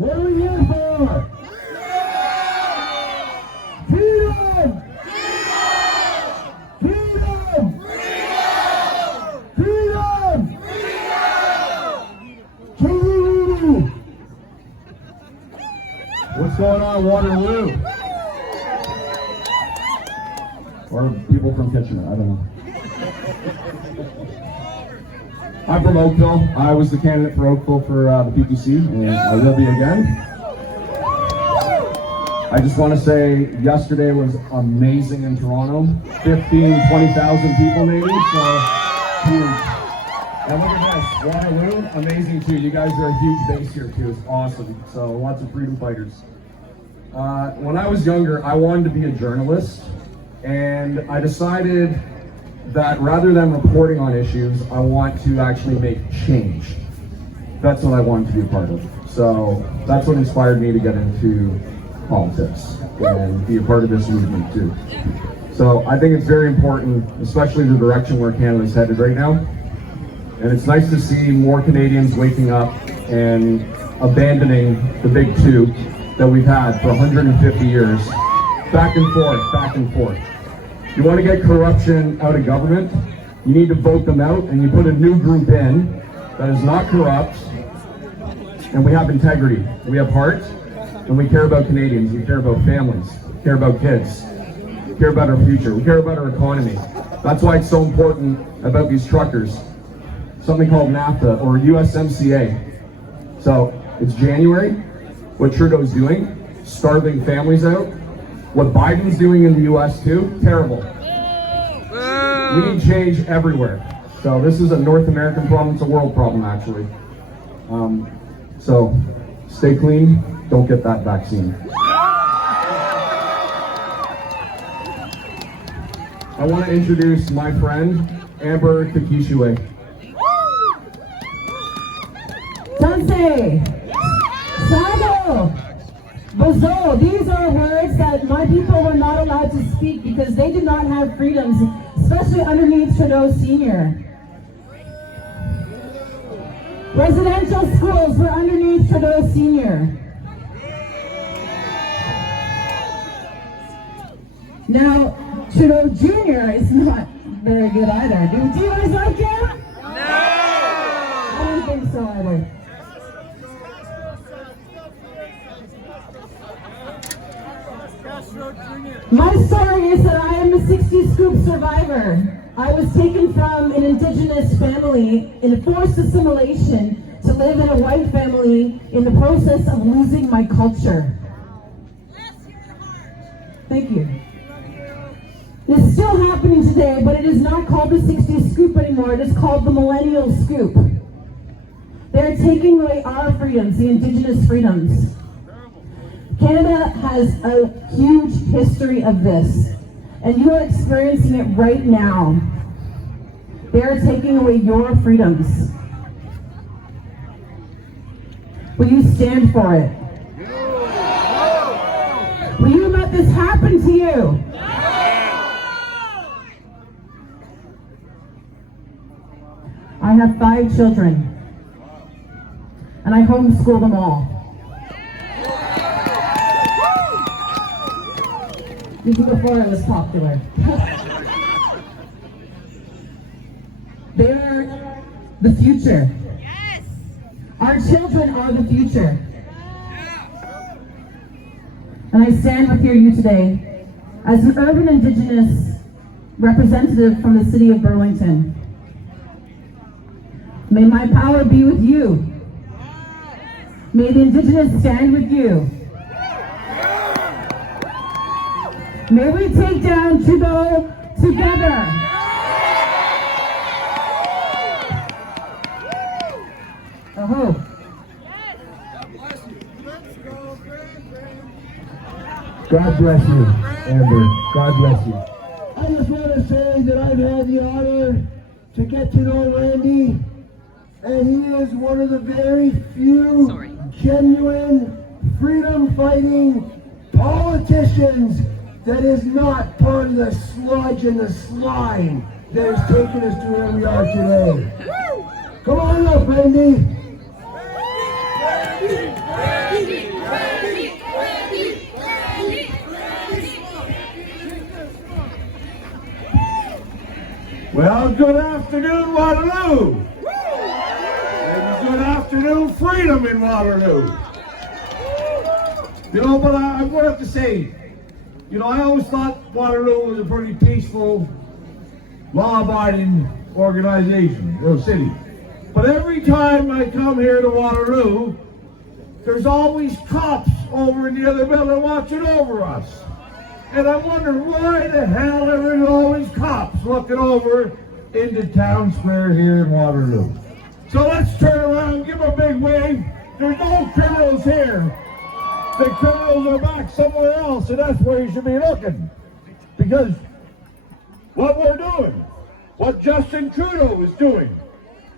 What are we here for? Freedom! Freedom! Freedom! Freedom! What's going on, Waterloo? Or people from Kitchener, I don't know. I'm from Oakville. I was the candidate for Oakville for the PPC, and I will be again. I just want to say yesterday was amazing in Toronto. 20,000 people maybe, so huge. And look at this, Waterloo, amazing too. You guys are a huge base here too, it's awesome. So lots of freedom fighters. When I was younger, I wanted to be a journalist, and I decided that rather than reporting on issues, I want to actually make change. That's what I wanted to be a part of. So that's what inspired me to get into politics and be a part of this movement too. So I think it's very important, especially the direction where Canada's headed right now. And it's nice to see more Canadians waking up and abandoning the big two that we've had for 150 years. Back and forth, back and forth. You want to get corruption out of government, you need to vote them out, and you put a new group in that is not corrupt, and we have integrity, we have heart, and we care about Canadians, we care about families, we care about kids, we care about our future, we care about our economy. That's why it's so important about these truckers. Something called NAFTA or USMCA. So it's January, what Trudeau's doing, starving families out. What Biden's doing in the US too, terrible. We need change everywhere. So this is a North American problem, it's a world problem actually. So stay clean, don't get that vaccine. I want to introduce my friend, Amber Kakiishiway. Sensei, Sado, Bozo, these are words that my people were not allowed to speak because they did not have freedoms, especially underneath Trudeau Sr. Residential schools were underneath Trudeau Sr. Now, Trudeau Jr. is not very good either. Do you guys like him? No! I don't think so either. My story is that I am a 60 scoop survivor. I was taken from an Indigenous family in forced assimilation to live in a white family in the process of losing my culture. Thank you. It's still happening today, but it is not called the 60 scoop anymore. It is called the millennial scoop. They're taking away our freedoms, the Indigenous freedoms. Canada has a huge history of this, and you are experiencing it right now. They are taking away your freedoms. Will you stand for it? Will you let this happen to you? I have 5 children, and I homeschool them all. Even before I was popular. They are the future. Yes. Our children are the future. And I stand with you today as an urban Indigenous representative from the city of Burlington. May my power be with you. May the Indigenous stand with you. May we take down Trudeau together. Oh. God bless you, Amber. God bless you. I just want to say that I've had the honor to get to know Randy, and he is one of the very few genuine freedom-fighting politicians that is not part of the sludge and the slime that has taken us to where we are today. Come on up, Randy. Well, good afternoon, Waterloo. And good afternoon, freedom in Waterloo. You know, but I'm going to have to say, you know, I always thought Waterloo was a pretty peaceful, law-abiding organization, city. But every time I come here to Waterloo, there's always cops over in the other building watching over us. And I wonder why the hell are there always cops looking over into town square here in Waterloo. So let's turn around, give a big wave. There's no criminals here. The criminals are back somewhere else, and that's where you should be looking. Because what we're doing, what Justin Trudeau is doing,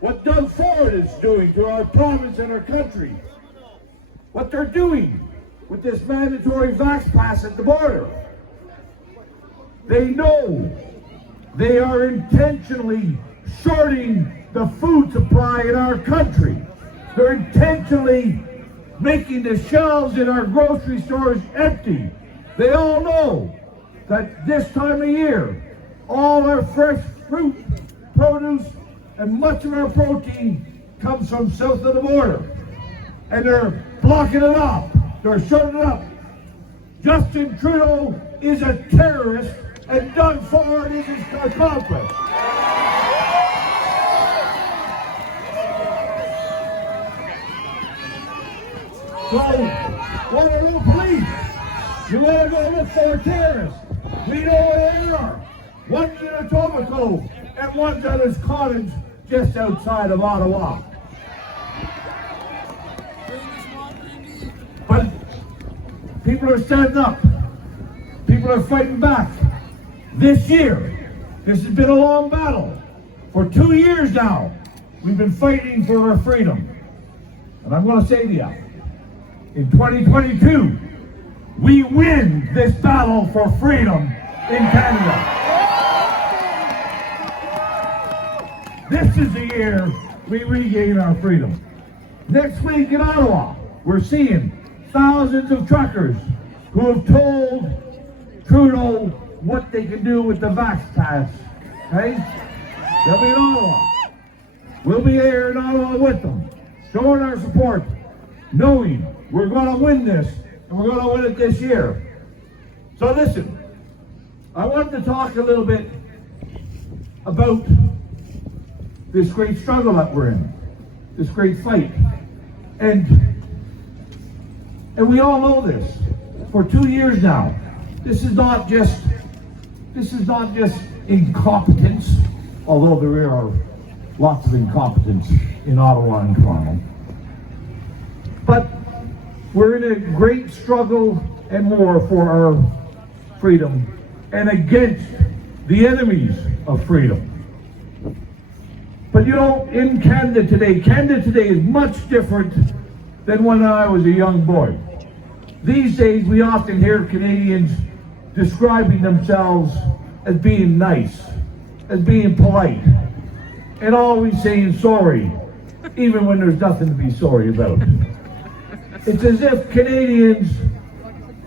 what Doug Ford is doing to our province and our country, what they're doing with this mandatory vax pass at the border. They know they are intentionally shorting the food supply in our country. They're intentionally making the shelves in our grocery stores empty. They all know that this time of year, all our fresh fruit, produce, and much of our protein comes from south of the border. And they're blocking it up. They're shutting it up. Justin Trudeau is a terrorist, and Doug Ford is his accomplice. So, Waterloo Police, you want to go look for a terrorist. We know where they are. One's in Etobicoke, and one's at his cottage just outside of Ottawa. But people are standing up. People are fighting back. This year, this has been a long battle. For 2 years now, we've been fighting for our freedom. And I'm going to say to you, in 2022, we win this battle for freedom in Canada. This is the year we regain our freedom. Next week in Ottawa, we're seeing thousands of truckers who have told Trudeau what they can do with the vax pass. Okay? They'll be in Ottawa. We'll be there in Ottawa with them, showing our support, knowing we're going to win this, and we're going to win it this year. So listen, I wanted to talk a little bit about this great struggle that we're in, this great fight. And we all know this. For 2 years now, this is not just incompetence, although there are lots of incompetence in Ottawa and Toronto. But we're in a great struggle and war for our freedom and against the enemies of freedom. But you know, in Canada today is much different than when I was a young boy. These days, we often hear Canadians describing themselves as being nice, as being polite, and always saying sorry, even when there's nothing to be sorry about. It's as if Canadians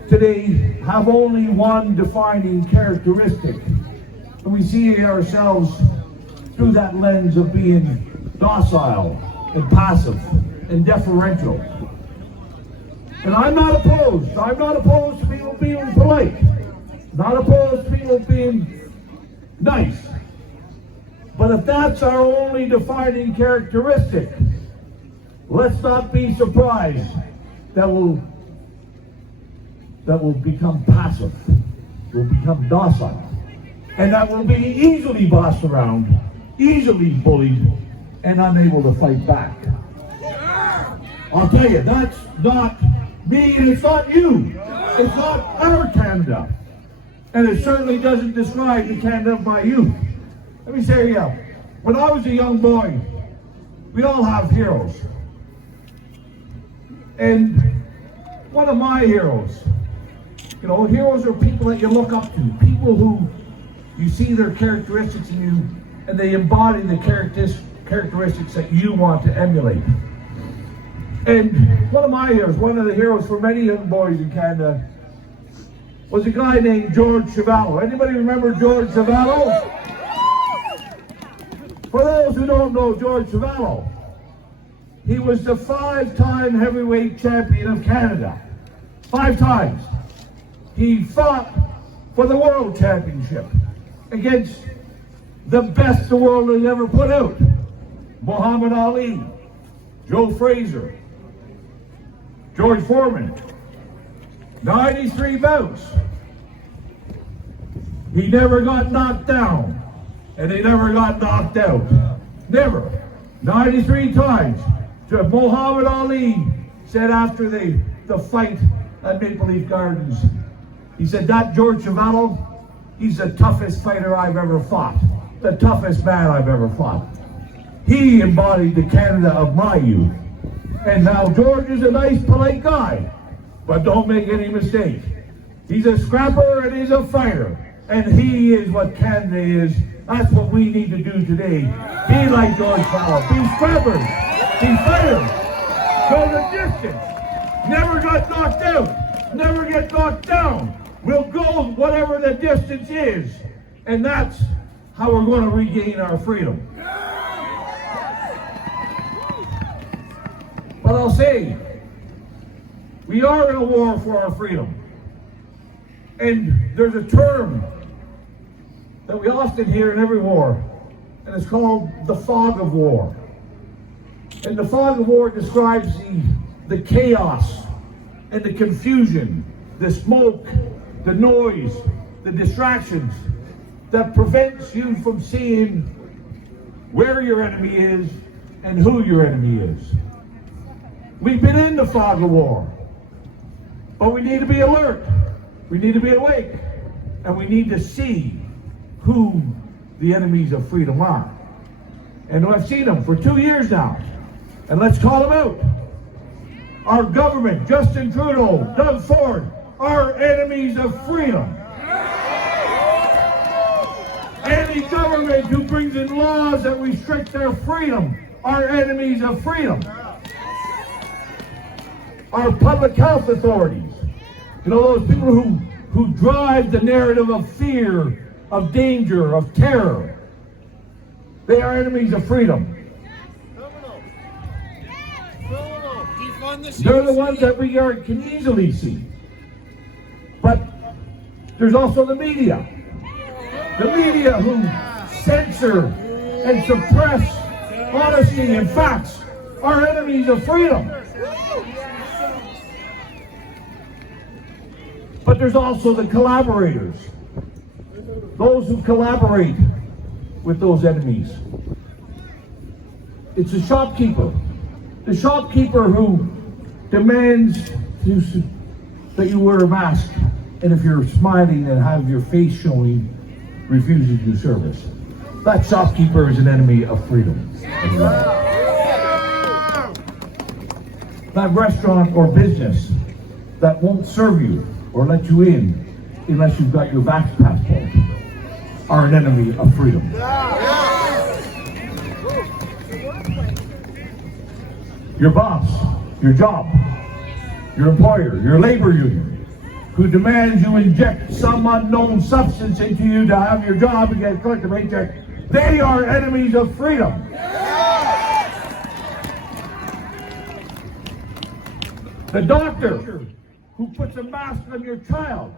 today have only one defining characteristic, and we see ourselves through that lens of being docile and passive and deferential. And I'm not opposed to people being polite, not opposed to people being nice. But if that's our only defining characteristic, let's not be surprised that we'll become passive, we'll become docile, and that we'll be easily bossed around, easily bullied, and unable to fight back. I'll tell you, that's not me, and it's not you. It's not our Canada. And it certainly doesn't describe the Canada of my youth. Let me say, when I was a young boy, we all have heroes. And one of my heroes, heroes are people that you look up to, people who you see their characteristics in you, and they embody the characteristics that you want to emulate. And one of the heroes for many young boys in Canada was a guy named George Chavallo. Anybody remember George Chavallo? For those who don't know George Chavallo, he was the 5-time heavyweight champion of Canada. 5 times. He fought for the world championship against the best the world has ever put out. Muhammad Ali, Joe Frazier, George Foreman. 93 bouts. He never got knocked down, and he never got knocked out. Never. 93 times. So Muhammad Ali said after the fight at Maple Leaf Gardens, he said, that George Chavallo, he's the toughest fighter I've ever fought. The toughest man I've ever fought. He embodied the Canada of my youth. And now George is a nice, polite guy. But don't make any mistake. He's a scrapper and he's a fighter. And he is what Canada is. That's what we need to do today. Be like George Chavallo. Be scrappers. Be fighters. Go the distance. Never got knocked out. Never get knocked down. We'll go whatever the distance is. And that's how we're going to regain our freedom. But I'll say, we are in a war for our freedom. And there's a term that we often hear in every war, and it's called the fog of war. And the fog of war describes the chaos and the confusion, the smoke, the noise, the distractions that prevents you from seeing where your enemy is and who your enemy is. We've been in the fog of war, but we need to be alert. We need to be awake, and we need to see who the enemies of freedom are. And I've seen them for 2 years now, and let's call them out. Our government, Justin Trudeau, Doug Ford, are enemies of freedom. Any government who brings in laws that restrict their freedom are enemies of freedom. Our public health authorities, you know, those people who drive the narrative of fear, of danger, of terror, they are enemies of freedom. They're the ones that we can easily see. But there's also the media. The media who censor and suppress honesty and facts are enemies of freedom. But there's also the collaborators. Those who collaborate with those enemies. It's the shopkeeper. The shopkeeper who demands that you wear a mask, and if you're smiling and have your face showing, refuses you service. That shopkeeper is an enemy of freedom. That restaurant or business that won't serve you or let you in unless you've got your vax passport are an enemy of freedom. Your boss, your job, your employer, your labor union, who demands you inject some unknown substance into you to have your job and get collective paycheck, they are enemies of freedom. The doctor who puts a mask on your child,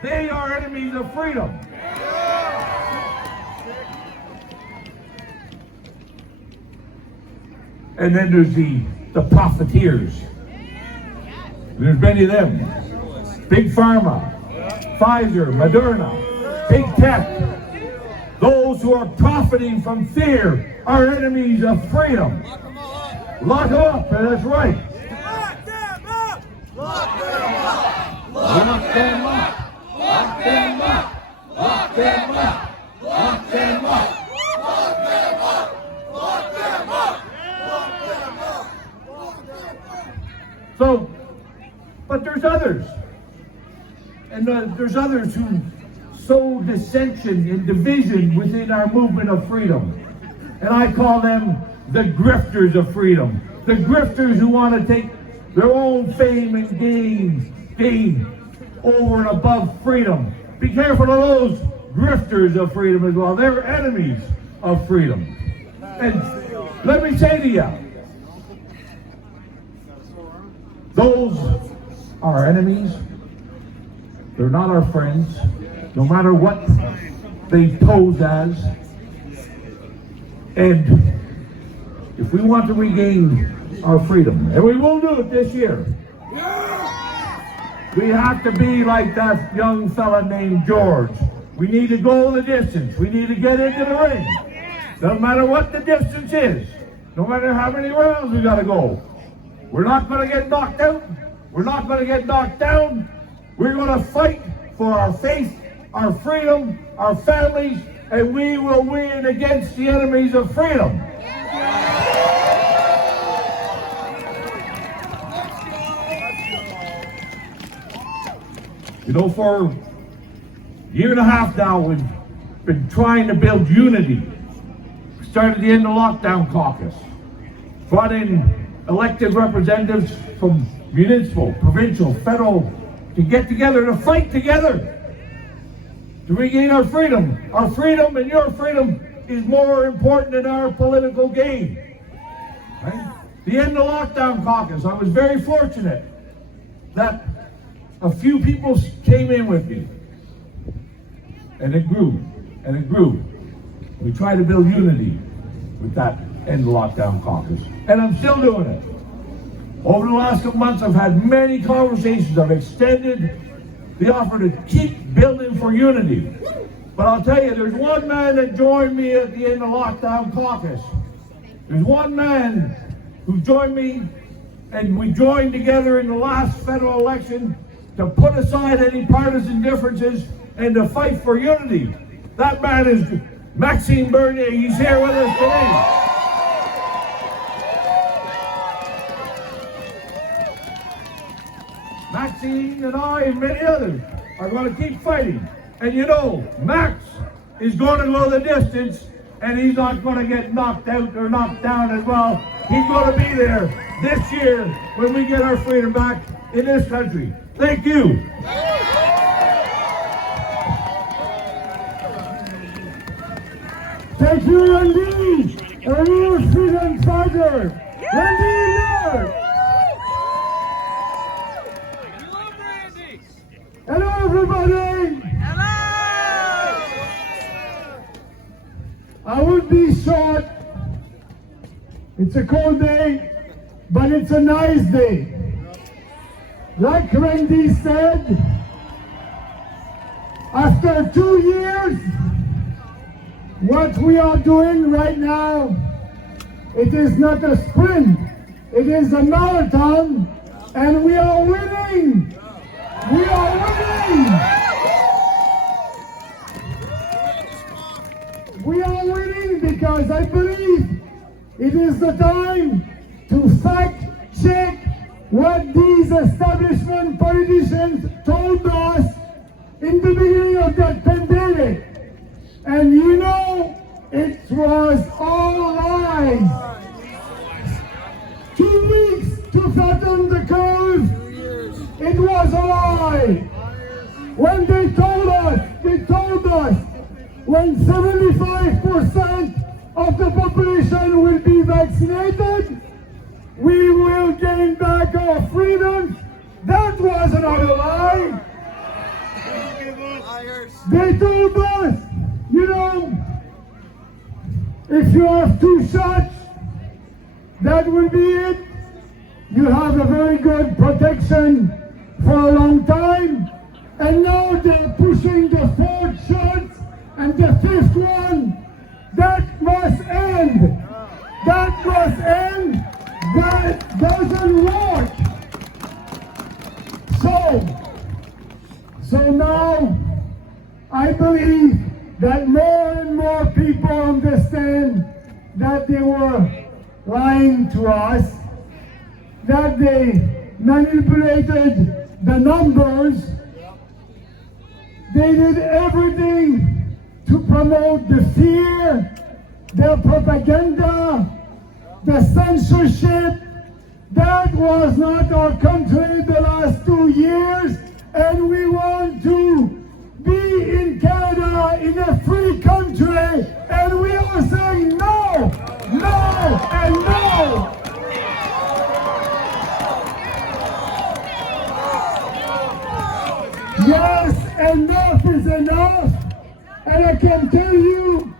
they are enemies of freedom. And then there's the profiteers. There's many of them. Big Pharma, Pfizer, Moderna, Big Tech. Those who are profiting from fear are enemies of freedom. Lock them up, and that's right. Lock them up! Lock them up! Lock them up! Lock them up! Lock them up! Lock them up! Lock them up! Lock them up! Lock them up! So, but there's others. And there's others who sow dissension and division within our movement of freedom. And I call them the grifters of freedom. The grifters who want to take their own fame and gain over and above freedom. Be careful of those grifters of freedom as well. They're enemies of freedom. And let me say to you, those are our enemies. They're not our friends, no matter what they pose as. And if we want to regain our freedom, and we will do it this year, we have to be like that young fella named George. We need to go the distance. We need to get into the ring. No matter what the distance is, no matter how many rounds we gotta go. We're not gonna get knocked out. We're not gonna get knocked down. We're gonna fight for our faith, our freedom, our families, and we will win against the enemies of freedom. You know, for a year and a half now, we've been trying to build unity. We started the End of Lockdown Caucus, brought in elected representatives from municipal, provincial, federal, to get together, to fight together, to regain our freedom. Our freedom and your freedom is more important than our political gain. Right? The End of Lockdown Caucus, I was very fortunate that a few people came in with me, and it grew, and it grew. We tried to build unity with that End of Lockdown Caucus, and I'm still doing it. Over the last couple months, I've had many conversations. I've extended the offer to keep building for unity. But I'll tell you, there's one man that joined me at the End of Lockdown Caucus. There's one man who joined me, and we joined together in the last federal election to put aside any partisan differences and to fight for unity. That man is Maxime Bernier. He's here with us today. Maxime and I and many others are going to keep fighting. And you know, Max is going to go the distance, and he's not going to get knocked out or knocked down as well. He's going to be there this year when we get our freedom back in this country. Thank you. Thank you, Randy, a real freedom fighter. Randy, Lord. Hello, everybody. Hello! I will be short. It's a cold day, but it's a nice day. Like Randy said, after 2 years, what we are doing right now, it is not a sprint, it is a marathon, and we are winning! We are winning! We are winning because I believe it is the time to fact check what these establishment politicians told us in the beginning of that pandemic. And you know, it was all lies. 2 weeks to flatten the curve, it was a lie. When they told us when 75% of the population will be vaccinated, we will gain back our freedom. That was another lie. They told us, you know, if you have 2 shots, that will be it. You have a very good protection for a long time. And now they're pushing the 4th shot and the 5th one. That must end. That must end. That doesn't work. So now I believe that more and more people understand that they were lying to us, that they manipulated the numbers. They did everything to promote the fear, their propaganda, the censorship. That was not our country the last 2 years, and we want to be in Canada in a free country, and we are saying no, and no. Yes, enough is enough. And I can tell you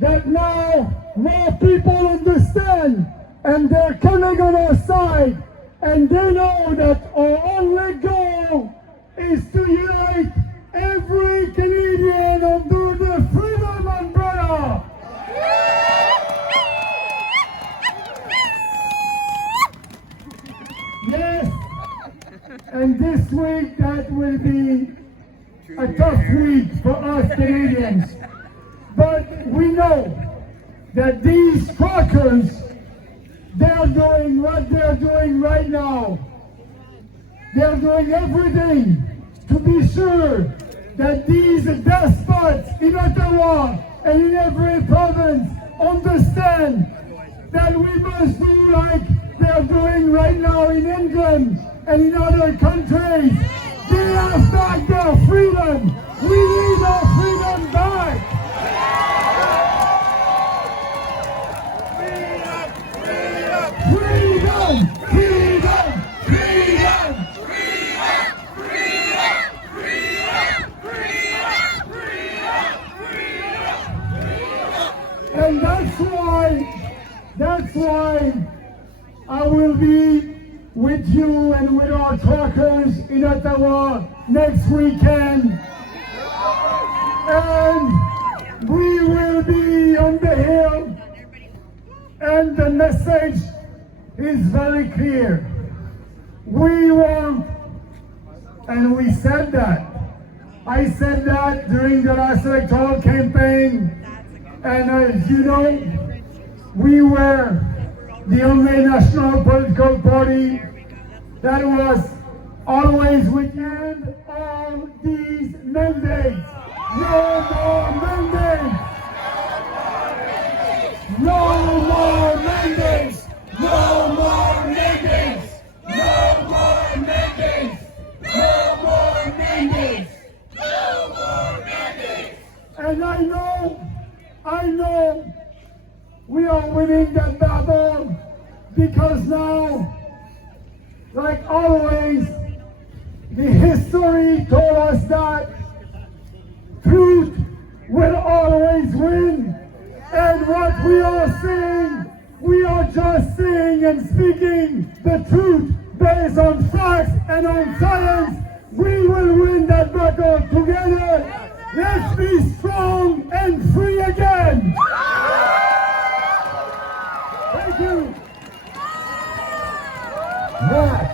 that now more people understand and they're coming on our side and they know that our only goal is to unite every Canadian under the freedom umbrella. Yes, and this week that will be a tough week for us Canadians. But we know that these truckers, they're doing what they're doing right now. They're doing everything to be sure that these despots in Ottawa and in every province understand that we must do like they're doing right now in England and in other countries. They have back their freedom. We need our freedom back. Freedom! Freedom! Freedom! And that's why I will be with you and with our truckers in Ottawa next weekend. And we will be on the hill. And the message is very clear. We want, and we said that. I said that during the last electoral campaign. And as you know, we were the only national political party that was always within all these mandates. No more mandates! No more mandates! No more mandates! No more mandates! No more mandates! No more mandates! And I know we are winning that battle because now, like always, the history told us that truth will always win. And what we are saying, we are just saying and speaking the truth based on facts and on science. We will win that battle together. Let's be strong and free again. Thank you. That